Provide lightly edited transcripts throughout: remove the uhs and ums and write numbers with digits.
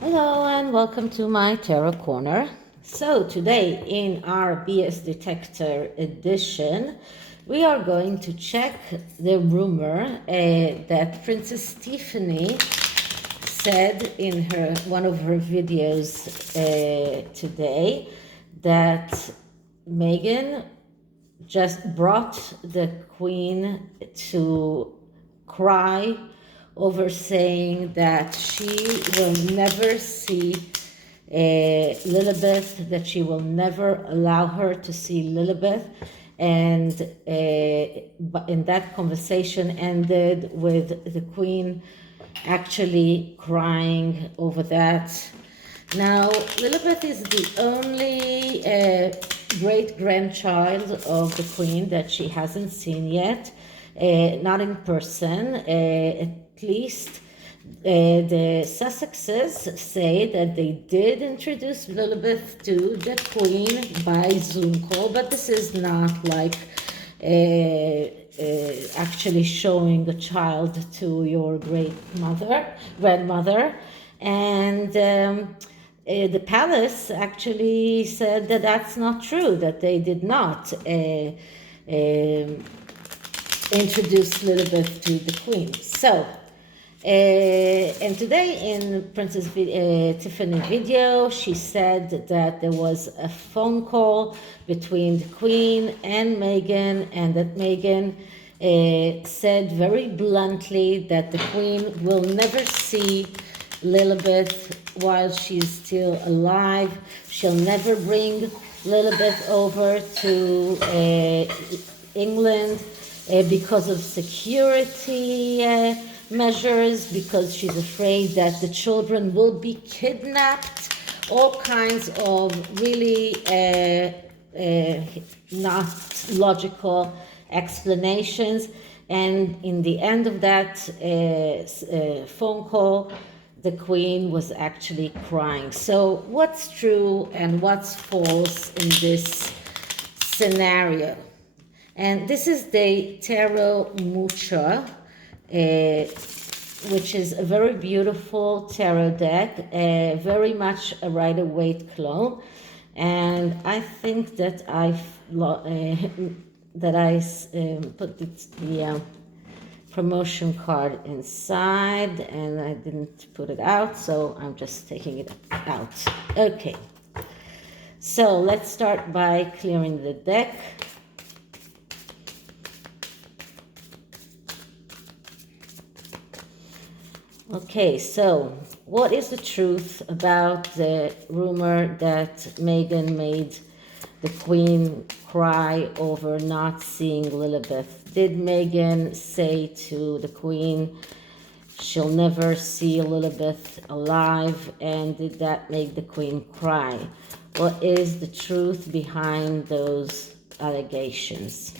Hello and welcome to my Tarot Corner. So today in our BS Detector edition, we are going to check the rumor that Princess Stephanie said in one of her videos today that Meghan just brought the Queen to cry over saying that she will never see Lilibet, that she will never allow her to see Lilibet. And in that conversation ended with the Queen actually crying over that. Now, Lilibet is the only great-grandchild of the Queen that she hasn't seen yet, not in person, at least. The Sussexes say that they did introduce Lilibet to the Queen by Zoom call, but this is not like actually showing a child to your grandmother. And the palace actually said that that's not true, that they did not introduce Lilibet to the Queen. So, and today in Princess Tiffany video, she said that there was a phone call between the Queen and Meghan, and that Meghan said very bluntly that the Queen will never see Lilibet while she's still alive. She'll never bring Lilibet over to England because of security measures, because she's afraid that the children will be kidnapped, all kinds of really not logical explanations. And in the end of that phone call, the Queen was actually crying. So what's true and what's false in this scenario? And this is the Tarot Mucha, which is a very beautiful tarot deck, very much a Rider-Waite clone. And I think that put the promotion card inside and I didn't put it out, so I'm just taking it out. Okay, so let's start by clearing the deck. Okay, so what is the truth about the rumor that Meghan made the Queen cry over not seeing Lilibet? Did Meghan say to the Queen she'll never see Lilibet alive, and did that make the Queen cry? What is the truth behind those allegations?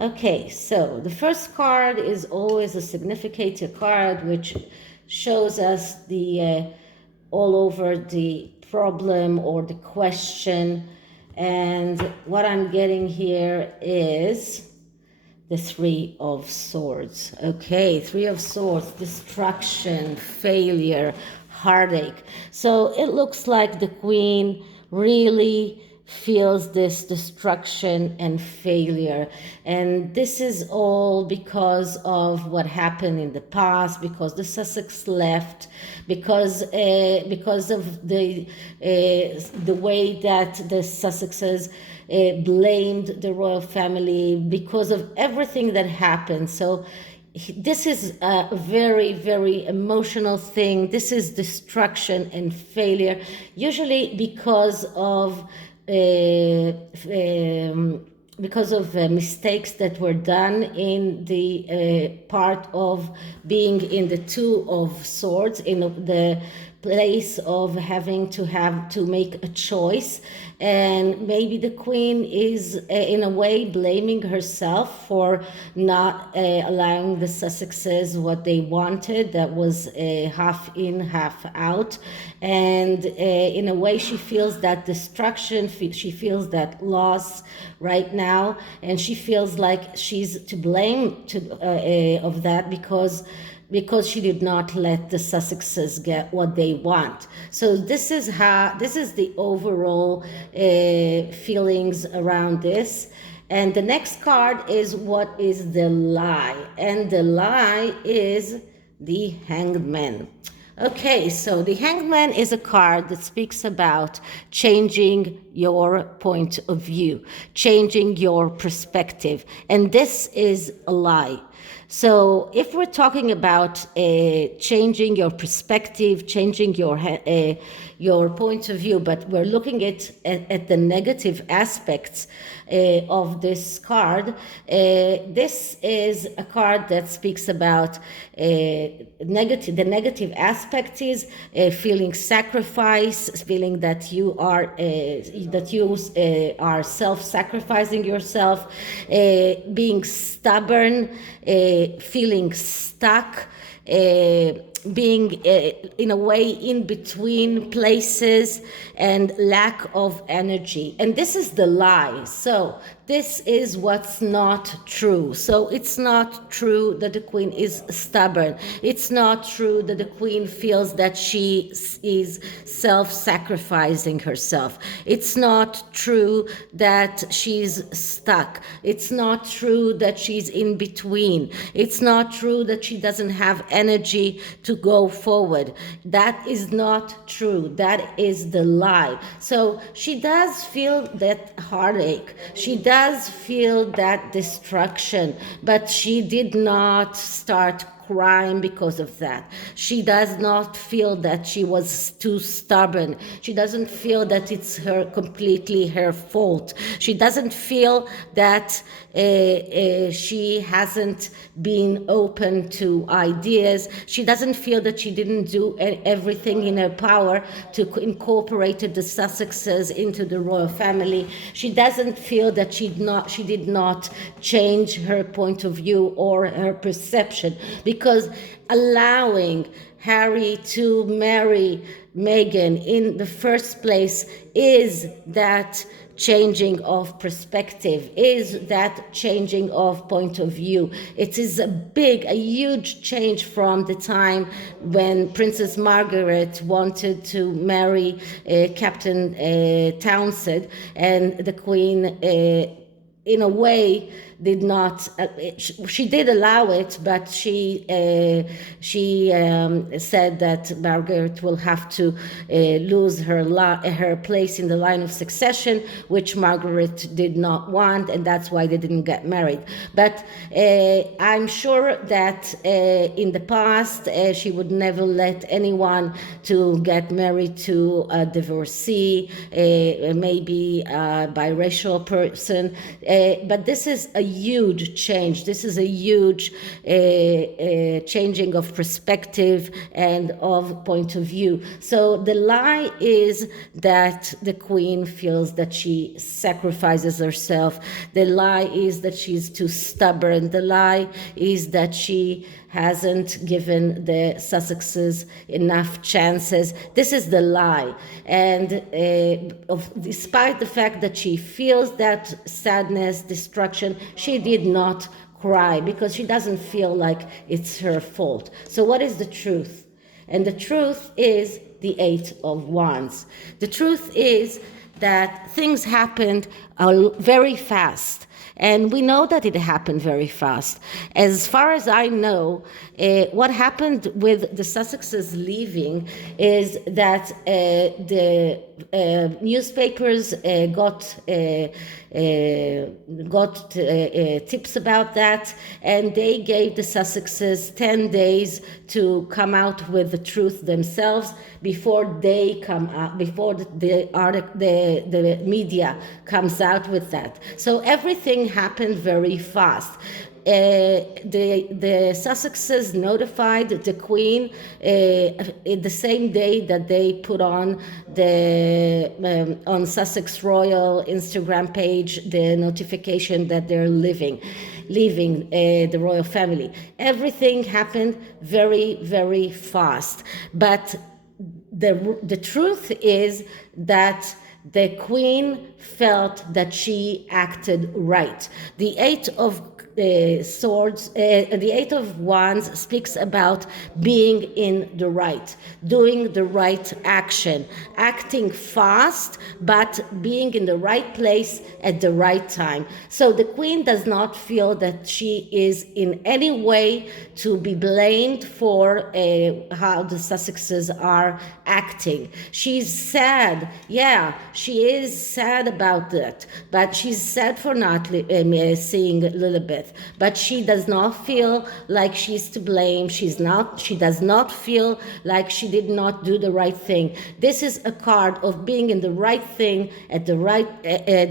Okay, so the first card is always a significator card, which shows us the all over the problem or the question. And what I'm getting here is the Three of Swords. Okay, Three of Swords, destruction, failure, heartache. So it looks like the Queen really feels this destruction and failure, and this is all because of what happened in the past, because the Sussex left, because of the way that the Sussexes blamed the royal family, because of everything that happened. So this is a very, very emotional thing. This is destruction and failure, usually because of mistakes that were done in the part of being in the Two of Swords, in the place of having to make a choice. And maybe the Queen is in a way blaming herself for not allowing the Sussexes what they wanted, that was half in, half out. And in a way she feels that destruction, she feels that loss right now, and she feels like she's to blame of that, because because she did not let the Sussexes get what they want. So this is the overall feelings around this. And the next card is what is the lie? And the lie is the Hanged Man. Okay, so the Hanged Man is a card that speaks about changing your point of view, changing your perspective. And this is a lie. So if we're talking about changing your perspective, changing your point of view, but we're looking at the negative aspects of this card, this is a card that speaks about the negative aspect is feeling sacrifice, feeling that you are self-sacrificing yourself, being stubborn, feeling stuck, being in a way in between places, and lack of energy. And this is the lie. So this is what's not true. So it's not true that the queen is stubborn. It's not true that the queen feels that she is self-sacrificing herself. It's not true that she's stuck. It's not true that she's in between. It's not true that she doesn't have energy to go forward. That is not true. That is the lie. So she does feel that heartache. She does feel that destruction, but she did not start crying because of that. She does not feel that she was too stubborn. She doesn't feel that it's completely her fault. She doesn't feel that she hasn't been open to ideas. She doesn't feel that she didn't do everything in her power to incorporate the Sussexes into the royal family. She doesn't feel that she did not change her point of view or her perception, because allowing Harry to marry Meghan in the first place is that changing of perspective, is that changing of point of view. It is a huge change from the time when Princess Margaret wanted to marry Captain Townsend, and the Queen in a way did not, she did allow it, but she said that Margaret will have to lose her place in the line of succession, which Margaret did not want, and that's why they didn't get married. But I'm sure that in the past she would never let anyone to get married to a divorcee, maybe a biracial person, but this is a huge change. This is a huge changing of perspective and of point of view. So the lie is that the Queen feels that she sacrifices herself. The lie is that she's too stubborn. The lie is that she hasn't given the Sussexes enough chances. This is the lie. And despite the fact that she feels that sadness, destruction, she did not cry because she doesn't feel like it's her fault. So what is the truth? And the truth is the Eight of Wands. The truth is that things happened very fast. And we know that it happened very fast. As far as I know, what happened with the Sussexes leaving is that the newspapers got tips about that, and they gave the Sussexes 10 days to come out with the truth themselves before they come out, before the media comes out with that. So everything happened very fast. The Sussexes notified the Queen the same day that they put on on Sussex Royal Instagram page the notification that they're leaving the royal family. Everything happened very, very fast. But the truth is that the Queen felt that she acted right. The Eight of swords, the Eight of Wands speaks about being in the right, doing the right action, acting fast, but being in the right place at the right time. So the Queen does not feel that she is in any way to be blamed for how the Sussexes are acting. She's sad. Yeah, she is sad about that, but she's sad for not seeing Lilibet, but she does not feel like she's to blame. She does not feel like she did not do the right thing. This is a card of being in the right thing at the right,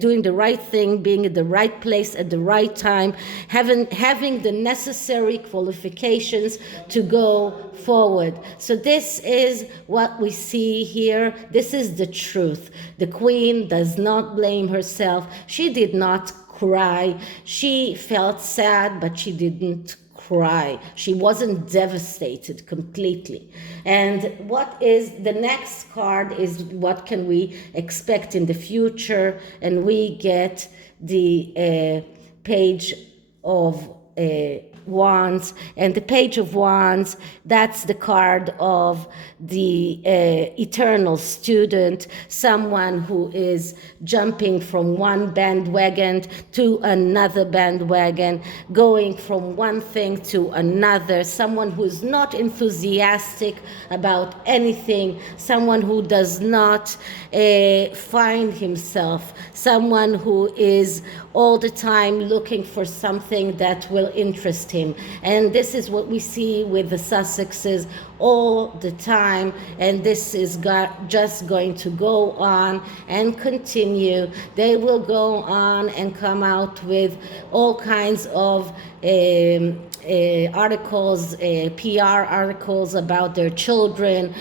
doing the right thing, being in the right place at the right time, having the necessary qualifications to go forward. So this is what we see here. This is the truth. The Queen does not blame herself. She did not cry. She felt sad, but she didn't cry. She wasn't devastated completely. And what is the next card is what can we expect in the future? And we get the Page of Wands, and the Page of Wands, that's the card of the eternal student, someone who is jumping from one bandwagon to another bandwagon, going from one thing to another, someone who's not enthusiastic about anything, someone who does not find himself, someone who is all the time looking for something that will interest him. And this is what we see with the Sussexes all the time, and this is just going to go on and continue. They will go on and come out with all kinds of articles, PR articles about their children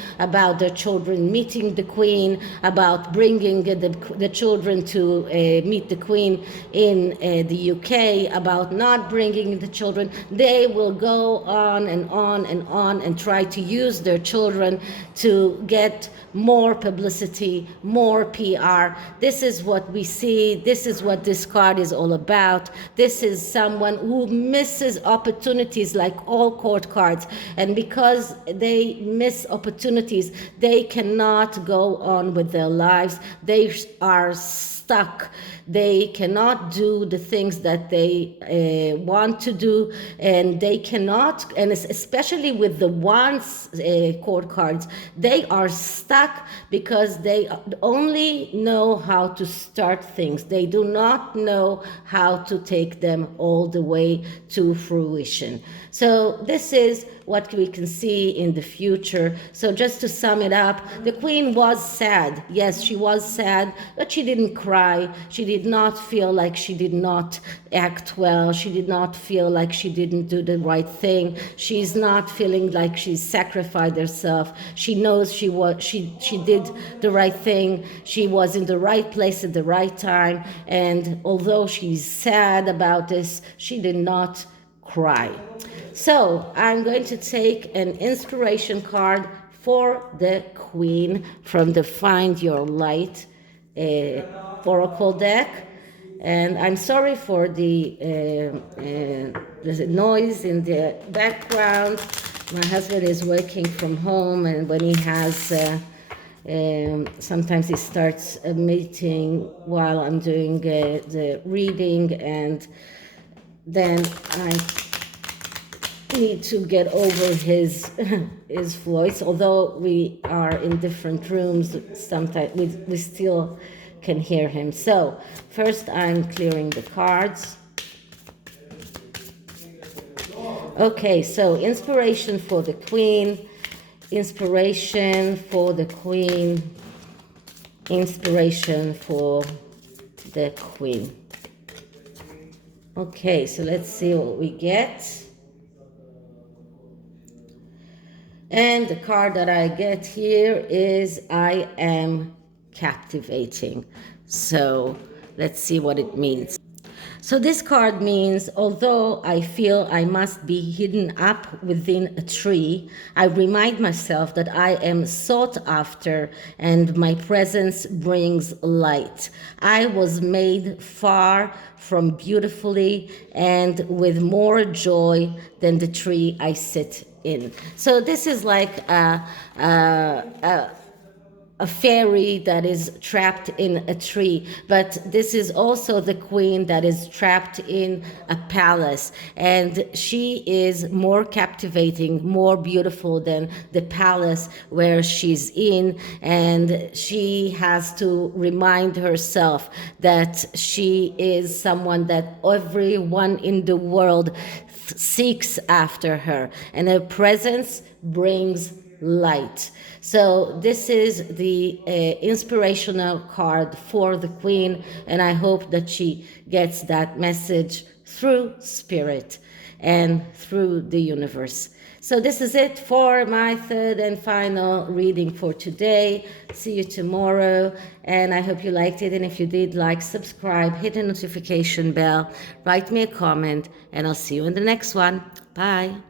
meeting the Queen, about bringing the children to meet the Queen in the UK, about not bringing the children. They will go on and on and on and try to use their children to get more publicity, more PR. This is what we see. This is what this card is all about. This is someone who misses opportunities like all court cards. And because they miss opportunities, they cannot go on with their lives. They are stuck. They cannot do the things that they want to do, and they cannot, and especially with the Wands court cards, they are stuck because they only know how to start things. They do not know how to take them all the way to fruition. So this is what we can see in the future. So just to sum it up, the Queen was sad. Yes, she was sad, but she didn't cry. She did not feel like she did not act well. She did not feel like she didn't do the right thing. She's not feeling like she sacrificed herself. She knows she did the right thing. She was in the right place at the right time. And although she's sad about this, she did not cry. So I'm going to take an inspiration card for the Queen from the Find Your Light Oracle deck. And I'm sorry for the noise in the background. My husband is working from home, and when he has, sometimes he starts a meeting while I'm doing the reading, and then I need to get over his voice. Although we are in different rooms, sometimes we still can hear him. So first I'm clearing the cards. Okay, so inspiration for the Queen, inspiration for the Queen, inspiration for the Queen. Okay, so let's see what we get. And the card that I get here is I am captivating. So let's see what it means. So this card means, although I feel I must be hidden up within a tree, I remind myself that I am sought after and my presence brings light. I was made far from beautifully and with more joy than the tree I sit in. So this is like a fairy that is trapped in a tree, but this is also the queen that is trapped in a palace, and she is more captivating, more beautiful than the palace where she's in, and she has to remind herself that she is someone that everyone in the world seeks after her, and her presence brings light. So this is the inspirational card for the queen, and I hope that she gets that message through spirit and through the universe. So this is it for my third and final reading for today. See you tomorrow, and I hope you liked it. And if you did, like, subscribe, hit the notification bell, write me a comment, and I'll see you in the next one. Bye.